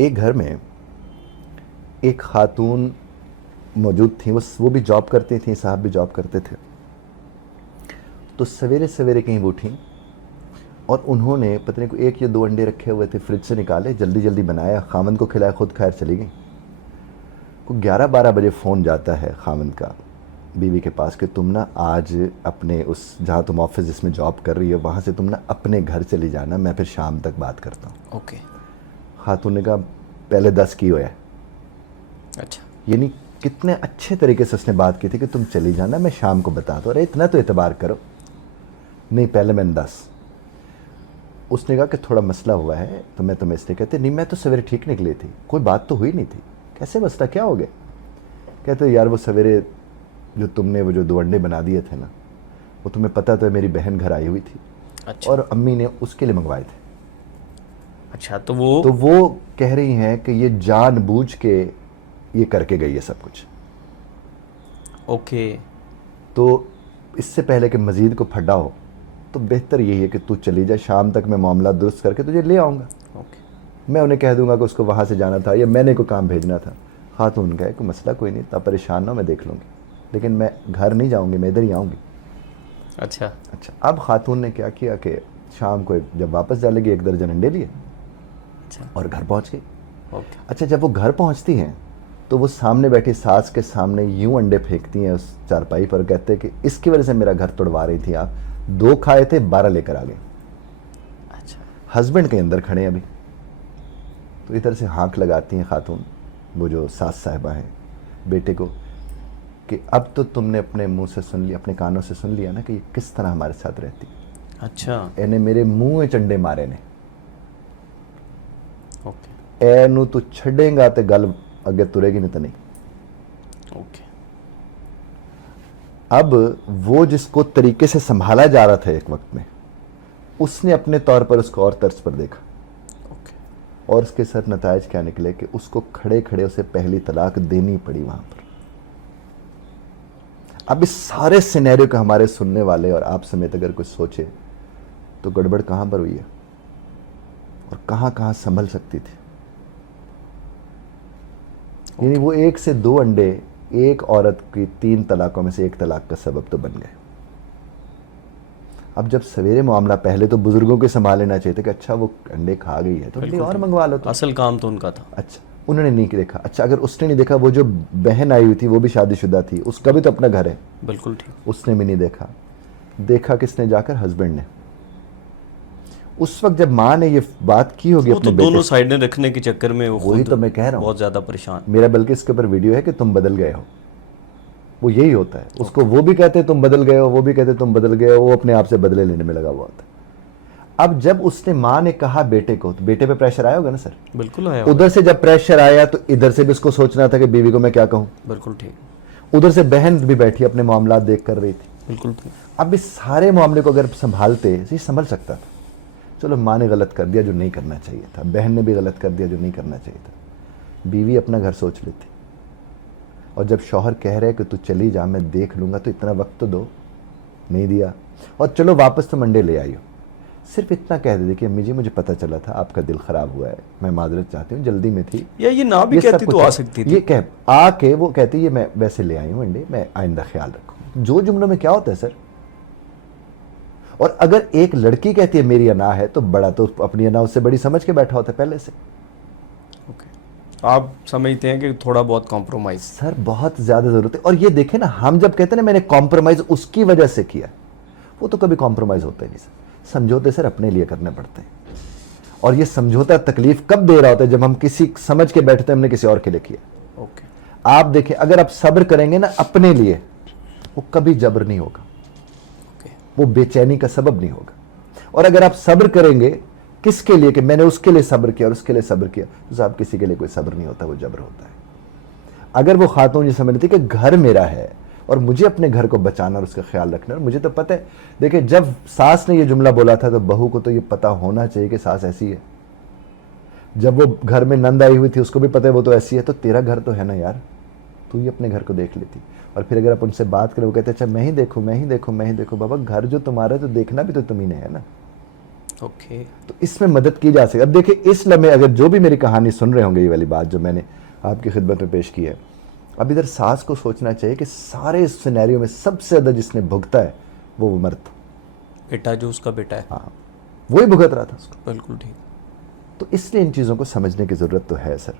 एक घर में एक खातून मौजूद थी, वो भी जॉब करती थी, साहब भी जॉब करते थे। तो सवेरे सवेरे कहीं वो उठी और उन्होंने पता नहीं कोई 1 या 2 अंडे रखे हुए थे, फ्रिज से निकाले, जल्दी जल्दी बनाया, खामन को खिलाया, खुद खैर चली गई। को 11-12 बजे फ़ोन जाता है खामन का बीवी के पास कि तुम ना आज अपने उस जहाँ तुम ऑफिस जिसमें जॉब कर रही हो वहाँ से तुम ना अपने घर चली जाना, मैं फिर शाम तक बात करता हूँ। ओके। खातून ने कहा पहले 10 की होया। अच्छा। यानी कितने अच्छे तरीके से उसने बात की थी कि तुम चली जाना, मैं शाम को बता दो। अरे इतना तो एतबार करो। नहीं पहले मैंने 10। उसने कहा कि थोड़ा मसला हुआ है तो मैं तुम्हें इसलिए कहते, नहीं मैं तो सवेरे ठीक निकली थी, कोई बात तो हुई नहीं थी। कैसे मसला, क्या हो गया? कहते यार वो सवेरे जो तुमने वो जो 2 अंडे बना दिए थे ना, वो तुम्हें पता तो है मेरी बहन घर आई हुई थी। अच्छा। और अम्मी ने उसके लिए मंगवाए थे। अच्छा तो तो वो कह रही हैं कि ये जानबूझ के ये करके गई है सब कुछ। ओके। तो इससे पहले कि मज़ीद को फटाओ तो बेहतर यही है कि तू चली जा, शाम तक मैं मामला दुरुस्त करके तुझे ले आऊँगा। ओके। मैं उन्हें कह दूंगा कि उसको वहाँ से जाना था या मैंने को काम भेजना था। खातून कहे कि मसला कोई नहीं, इतना परेशान ना हो, मैं देख लूँगी, लेकिन मैं घर नहीं जाऊँगी, मैं इधर ही आऊँगी। अच्छा। अच्छा, अब खातून ने क्या किया कि शाम को जब वापस जाएगी 1 दर्जन अंडे लिए अच्छा। और घर पहुँच गई। ओके। अच्छा, जब वो घर पहुँचती हैं तो वो सामने बैठी सास के सामने यूं अंडे फेंकती हैं उस चारपाई पर, कहते हैं कि इसकी वजह से मेरा घर तोड़वा रही थी आप, 2 खाए थे 12 लेकर आ गए। अच्छा। हस्बैंड के अंदर खड़े अभी। तो इधर से हाँक लगाती हैं खातून, वो जो सास साहिबा हैं, बेटे को कि अब तो तुमने अपने मुंह से सुन लिया, अपने कानों से सुन लिया ना कि ये किस तरह हमारे साथ रहती। अच्छा। एने मेरे मुंह में चंडे मारे ने। ओके। एनू तू छड़ेगा तो गल अगे तुरेगी नहीं तो नहीं। ओके। अब वो जिसको तरीके से संभाला जा रहा था एक वक्त में, उसने अपने तौर पर उसको और तर्ज पर देखा। ओके। और उसके साथ नतायज क्या निकले कि उसको खड़े खड़े उसे पहली तलाक देनी पड़ी वहां पर। अब इस सारे सिनेरियो का हमारे सुनने वाले और आप समेत अगर कुछ सोचे तो गड़बड़ कहां पर हुई है और कहां कहां संभल सकती थी। यानी वो 1 से 2 अंडे एक औरत की 3 तलाकों में से 1 तलाक का सबब तो बन गए। अब जब सवेरे मामला, पहले तो बुजुर्गों के संभाल लेना चाहिए था कि अच्छा वो अंडे खा गई है तो अंडे और मंगवा लो। तो असल काम तो उनका था। अच्छा, उन्होंने नहीं देखा। अच्छा, अगर उसने नहीं देखा, वो जो बहन आई हुई थी वो भी शादीशुदा थी, उसका भी तो अपना घर है, बिल्कुल ठीक। उसने भी नहीं देखा। देखा किसने जाकर? हस्बैंड ने। उस वक्त जब माँ ने ये बात की होगी वो अपने तो बेटे दोनों से, साइड ने रखने के चक्कर में वो वही खुद तो मैं कह रहा हूँ, बहुत ज्यादा परेशान। मेरा बल्कि इसके ऊपर वीडियो है कि तुम बदल गए हो। वो यही होता है, उसको वो भी कहते तुम बदल गए हो, वो भी कहते तुम बदल गए हो, वो अपने आप से बदले लेने में लगा हुआ होता है। अब जब उसने माँ ने कहा बेटे को, तो बेटे पे प्रेशर आया होगा ना सर? बिल्कुल आया। उधर से जब प्रेशर आया तो इधर से भी उसको सोचना था कि बीवी को मैं क्या कहूं। बिल्कुल ठीक। उधर से बहन भी बैठी अपने मामला देख कर रही थी। बिल्कुल ठीक। अब इस सारे मामले को अगर संभालते ये संभल सकता था। चलो, माँ ने गलत कर दिया जो नहीं करना चाहिए था, बहन ने भी गलत कर दिया जो नहीं करना चाहिए था। बीवी अपना घर सोच लेती। और जब शौहर कह रहे कि तू चली जा, मैं देख लूंगा, तो इतना वक्त तो दो। नहीं दिया। और चलो वापस तुम अंडे ले आई हो, सिर्फ इतना कह देती कि अम्मी जी मुझे पता चला था आपका दिल खराब हुआ है, मैं माजरत चाहती हूँ, जल्दी में थी। या ये ना भी ये सब कहती तो कुछ आ है। सकती थी। ये कह आके वो कहती है मैं वैसे ले आई हूँ अंडे, मैं आइंदा ख्याल रखूँ। जो जुमलों में क्या होता है सर। और अगर एक लड़की कहती है मेरी अना है, तो बड़ा तो अपनी अना उससे बड़ी समझ के बैठा होता है पहले से। ओके। आप समझते हैं कि थोड़ा बहुत कॉम्प्रोमाइज सर बहुत ज्यादा जरूरत है। और ये देखें ना, हम जब कहते हैं ना मैंने कॉम्प्रोमाइज उसकी वजह से किया, वो तो कभी कॉम्प्रोमाइज होता ही नहीं सर। समझौते सर अपने लिए करने पड़ते हैं। और ये समझौता तकलीफ कब दे रहा होता है? जब हम किसी समझ के बैठते हैं हमने किसी और के लिए किया। ओके। आप देखें, अगर आप सब्र करेंगे ना अपने लिए, वो कभी जबर नहीं होगा, वो बेचैनी का सबब नहीं होगा। और अगर आप सब्र करेंगे किसके लिए कि मैंने उसके लिए सब्र किया और उसके लिए सब्र किया, तो साहब किसी के लिए कोई सब्र नहीं होता, वो जबर होता है। अगर वो खातून ये समझती कि घर मेरा है और मुझे अपने घर को बचाना और उसका ख्याल रखना, और मुझे तो पता है, देखिए जब सास ने ये जुमला बोला था तो बहू को तो ये पता होना चाहिए कि सास ऐसी है। जब वो घर में नंद आई हुई थी उसको भी पता है वो तो ऐसी है, तो तेरा घर तो है ना यार, तू ही अपने घर को देख लेती। और फिर अगर आप उनसे बात करें, वो कहते अच्छा मैं ही देखूं, मैं ही देखूं, मैं ही देखूं। बाबा घर जो तुम्हारा है तो देखना भी तो तुम्ही ने है ना। ओके। तो इसमें मदद की जा सकती है। अब देखिए, इस लम्हे अगर जो भी मेरी कहानी सुन रहे होंगे, ये वाली बात जो मैंने आपकी खिदमत में पेश की है, अब इधर सास को सोचना चाहिए कि सारे इस सिनेरियो में सबसे ज़्यादा जिसने भुगता है वो मर्द था। बेटा जो उसका बेटा है। हाँ, वही भुगत रहा था उसको। बिल्कुल ठीक। तो इसलिए इन चीज़ों को समझने की ज़रूरत तो है सर।